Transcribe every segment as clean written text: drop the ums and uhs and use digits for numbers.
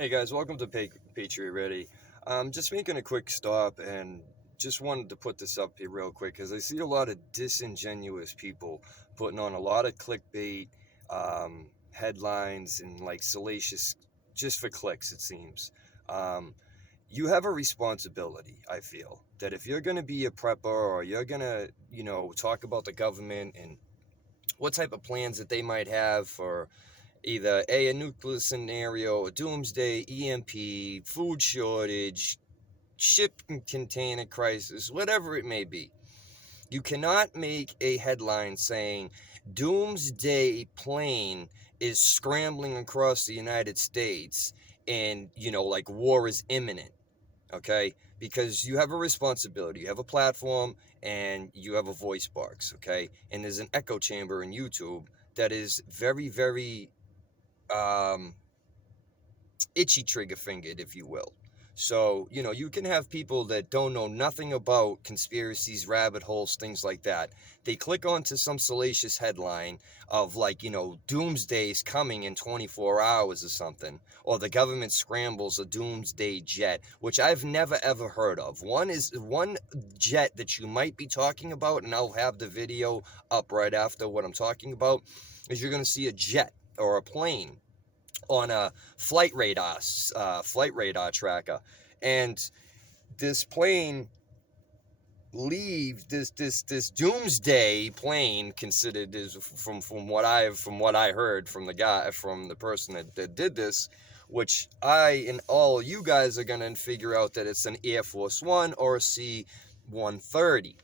Hey guys, welcome to Patriot Ready. Just making a quick stop and just wanted to put this up here real quick because I see a lot of disingenuous people putting on a lot of clickbait headlines and like salacious just for clicks, it seems. Um, you have a responsibility, I feel, that if you're going to be a prepper or you're going to, talk about the government and what type of plans that they might have for either a nuclear scenario, a doomsday, EMP, food shortage, ship container crisis, whatever it may be. You cannot make a headline saying doomsday plane is scrambling across the United States and, like war is imminent, okay? Because you have a responsibility, you have a platform, and you have a voice box, okay? And there's an echo chamber in YouTube that is very, very um, itchy trigger fingered, if you will. So, you can have people that don't know nothing about conspiracies, rabbit holes, things like that. They click onto some salacious headline of like, doomsday's coming in 24 hours or something, or the government scrambles a doomsday jet, which I've never ever heard of. One jet that you might be talking about, and I'll have the video up right after what I'm talking about, is you're going to see a jet or a plane on a flight radar tracker, and this plane leave this doomsday plane considered is from what I heard from the person that did this, which I and all you guys are gonna figure out that it's an Air Force One or a C-130,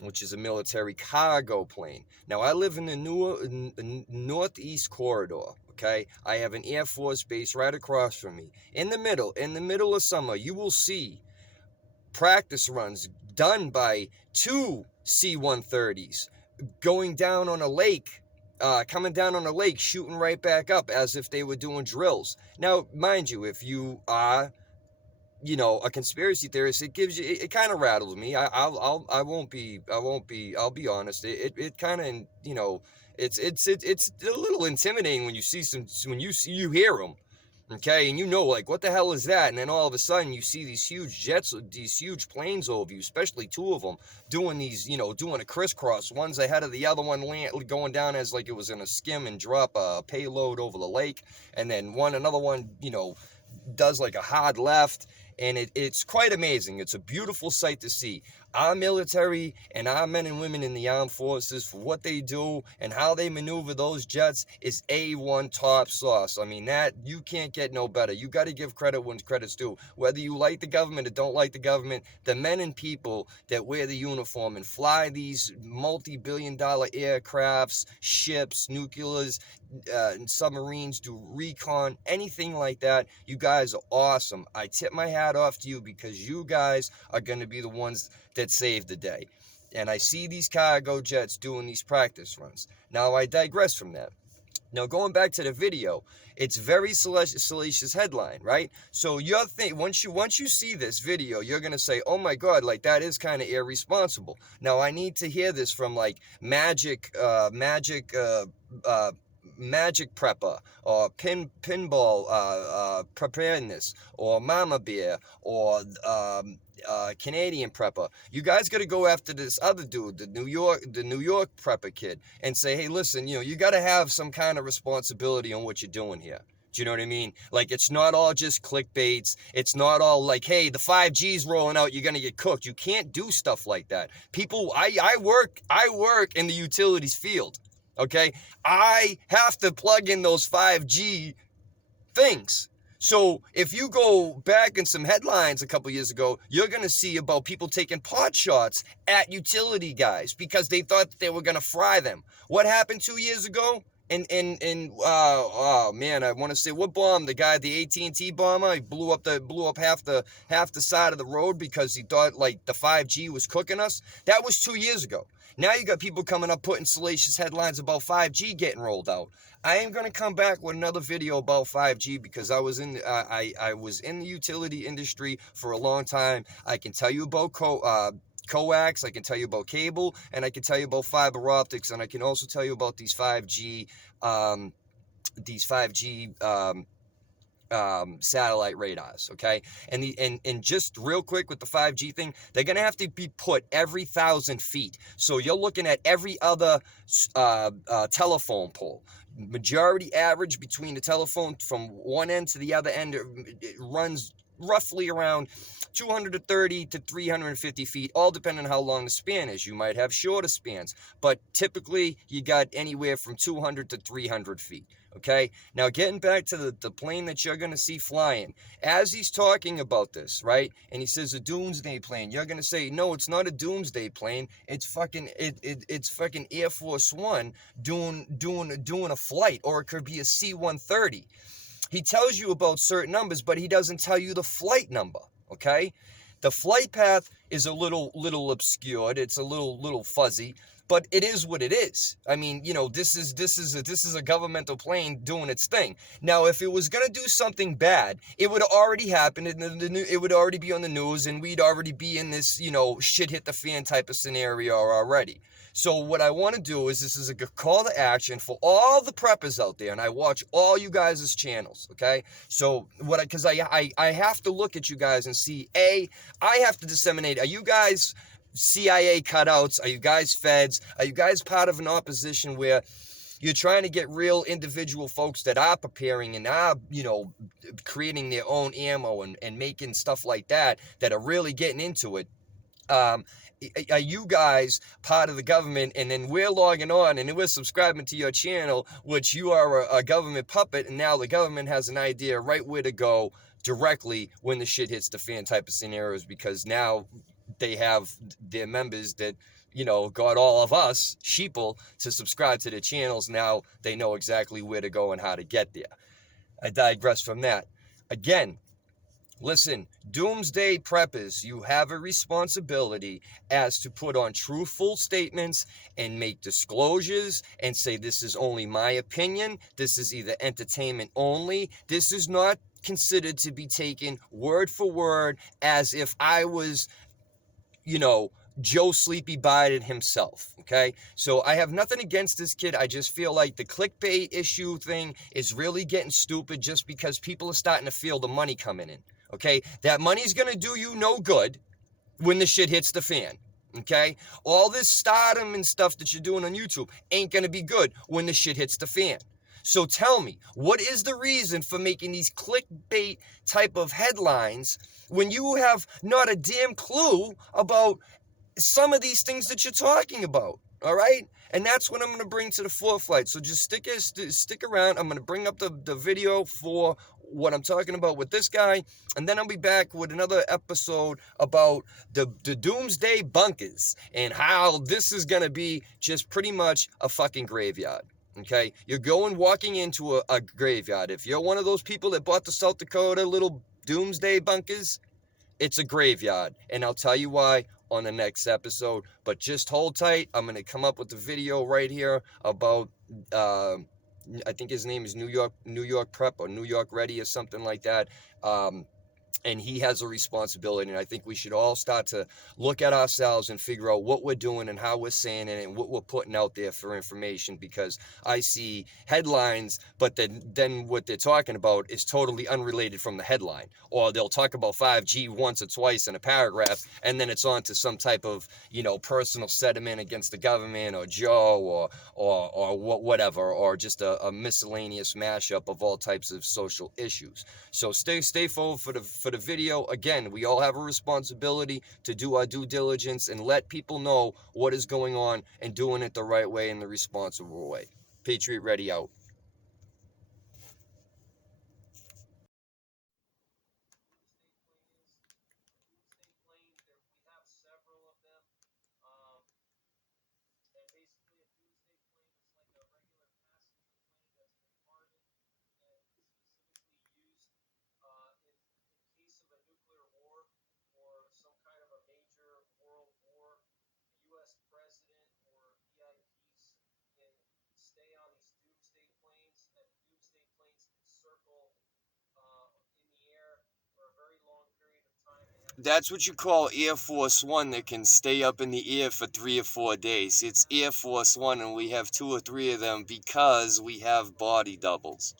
which is a military cargo plane. Now, I live in the northeast corridor, okay? I have an Air Force base right across from me. In the middle of summer, you will see practice runs done by two C-130s going down on a lake, coming down on a lake, shooting right back up as if they were doing drills. Now, mind you, if you are a conspiracy theorist, it gives you, it kind of rattles me. I'll be honest. It kind of, it's a little intimidating when you see you hear them. Okay, and like, what the hell is that? And then all of a sudden, you see these huge jets, these huge planes over you, especially two of them, doing doing a crisscross. One's ahead of the other one, going down as like it was gonna skim and drop a payload over the lake, and then another one, does like a hard left, and it's quite amazing. It's a beautiful sight to see. Our military and our men and women in the armed forces, for what they do and how they maneuver those jets, is A1 top sauce. I mean, that you can't get no better. You got to give credit when credit's due. Whether you like the government or don't like the government, the men and people that wear the uniform and fly these multi-billion-dollar aircrafts, ships, nuclears, submarines, do recon, anything like that, you guys are awesome. I tip my hat off to you because you guys are going to be the ones that save the day. And I see these cargo jets doing these practice runs. Now, I digress from that. Now, going back to the video, it's very salacious headline, right? So you're once you see this video, you're gonna say, "Oh my God, like that is kind of irresponsible." Now, I need to hear this from like magic prepper, or pinball preparedness, or mama bear, or Canadian prepper. You guys got to go after this other dude, the New York prepper kid, and say, hey, listen, you got to have some kind of responsibility on what you're doing here. Do you know what I mean? Like, it's not all just clickbaits. It's not all like, hey, the 5G's rolling out, you're gonna get cooked. You can't do stuff like that. People, I work in the utilities field. Okay, I have to plug in those 5G things. So if you go back in some headlines a couple years ago, you're going to see about people taking pot shots at utility guys because they thought that they were going to fry them. What happened 2 years ago? Oh man, I want to say, what bomb? The guy, the AT&T bomber, he blew up half the side of the road because he thought like the 5G was cooking us. That was 2 years ago. Now you got people coming up putting salacious headlines about 5G getting rolled out. I am going to come back with another video about 5G because I was in the utility industry for a long time. I can tell you about coax, I can tell you about cable, and I can tell you about fiber optics, and I can also tell you about these 5G satellite radars. Okay, and just real quick with the 5G thing, they're gonna have to be put every 1,000 feet. So you're looking at every other telephone pole. Majority average between the telephone from one end to the other end, it runs roughly around 230 to 350 feet, all depending on how long the span is. You might have shorter spans, but typically you got anywhere from 200 to 300 feet. Okay, now getting back to the plane that you're going to see flying, as he's talking about this, right? And he says a doomsday plane, you're going to say, no, it's not a doomsday plane. It's fucking it's fucking Air Force One doing a flight, or it could be a C-130. He tells you about certain numbers, but he doesn't tell you the flight number. Okay, the flight path is a little obscured. It's a little fuzzy, but it is what it is. I mean, this is a governmental plane doing its thing. Now, if it was gonna do something bad, it would already happen, and it would already be on the news, and we'd already be in this shit hit the fan type of scenario already. So what I want to do is, this is a call to action for all the preppers out there, and I watch all you guys' channels, okay? So because I have to look at you guys and see, I have to disseminate, are you guys CIA cutouts? Are you guys feds? Are you guys part of an opposition where you're trying to get real individual folks that are preparing and are, creating their own ammo and making stuff like that are really getting into it? um, are you guys part of the government, and then we're logging on and we're subscribing to your channel, which you are a government puppet, and now the government has an idea right where to go directly when the shit hits the fan type of scenarios, because now they have their members that got all of us sheeple to subscribe to their channels. Now they know exactly where to go and how to get there. I digress from that. Again, listen, doomsday preppers, you have a responsibility as to put on truthful statements and make disclosures and say, this is only my opinion. This is either entertainment only. This is not considered to be taken word for word as if I was, Joe Sleepy Biden himself. Okay, so I have nothing against this kid. I just feel like the clickbait issue thing is really getting stupid, just because people are starting to feel the money coming in. Okay, that money's gonna do you no good when the shit hits the fan. Okay, all this stardom and stuff that you're doing on YouTube ain't gonna be good when the shit hits the fan. So tell me, what is the reason for making these clickbait type of headlines when you have not a damn clue about some of these things that you're talking about? All right, and that's what I'm going to bring to the forefront. So just stick around. I'm going to bring up the video for what I'm talking about with this guy, and then I'll be back with another episode about the doomsday bunkers and how this is going to be just pretty much a fucking graveyard. Okay, you're walking into a graveyard. If you're one of those people that bought the South Dakota little doomsday bunkers, it's a graveyard, and I'll tell you why on the next episode. But just hold tight. I'm going to come up with the video right here about I think his name is New York Prep or New York Ready or something like that. And he has a responsibility, and I think we should all start to look at ourselves and figure out what we're doing and how we're saying it and what we're putting out there for information, because I see headlines, but then what they're talking about is totally unrelated from the headline. Or they'll talk about 5G once or twice in a paragraph, and then it's on to some type of personal sentiment against the government or Joe or whatever, or just a miscellaneous mashup of all types of social issues. So stay forward for the video. Again, we all have a responsibility to do our due diligence and let people know what is going on and doing it the right way and the responsible way. Patriot Ready out. That's what you call Air Force One that can stay up in the air for 3 or 4 days. It's Air Force One, and we have 2 or 3 of them because we have body doubles.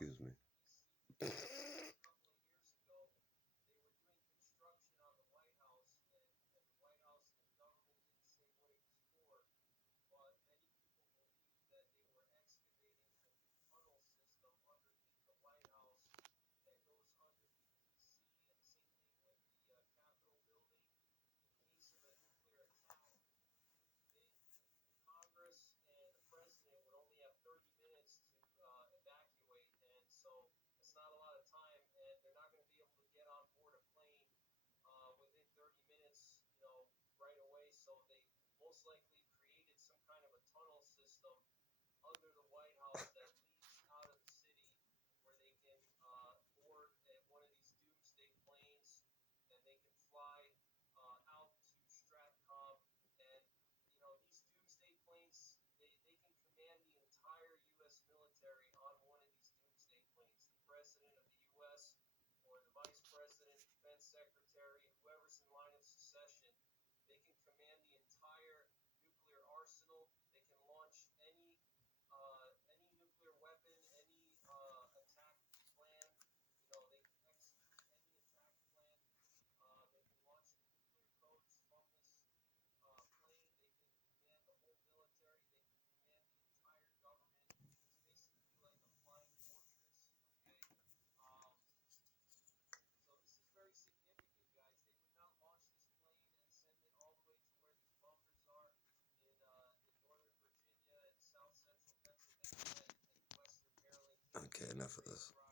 Excuse me. Okay, enough of this.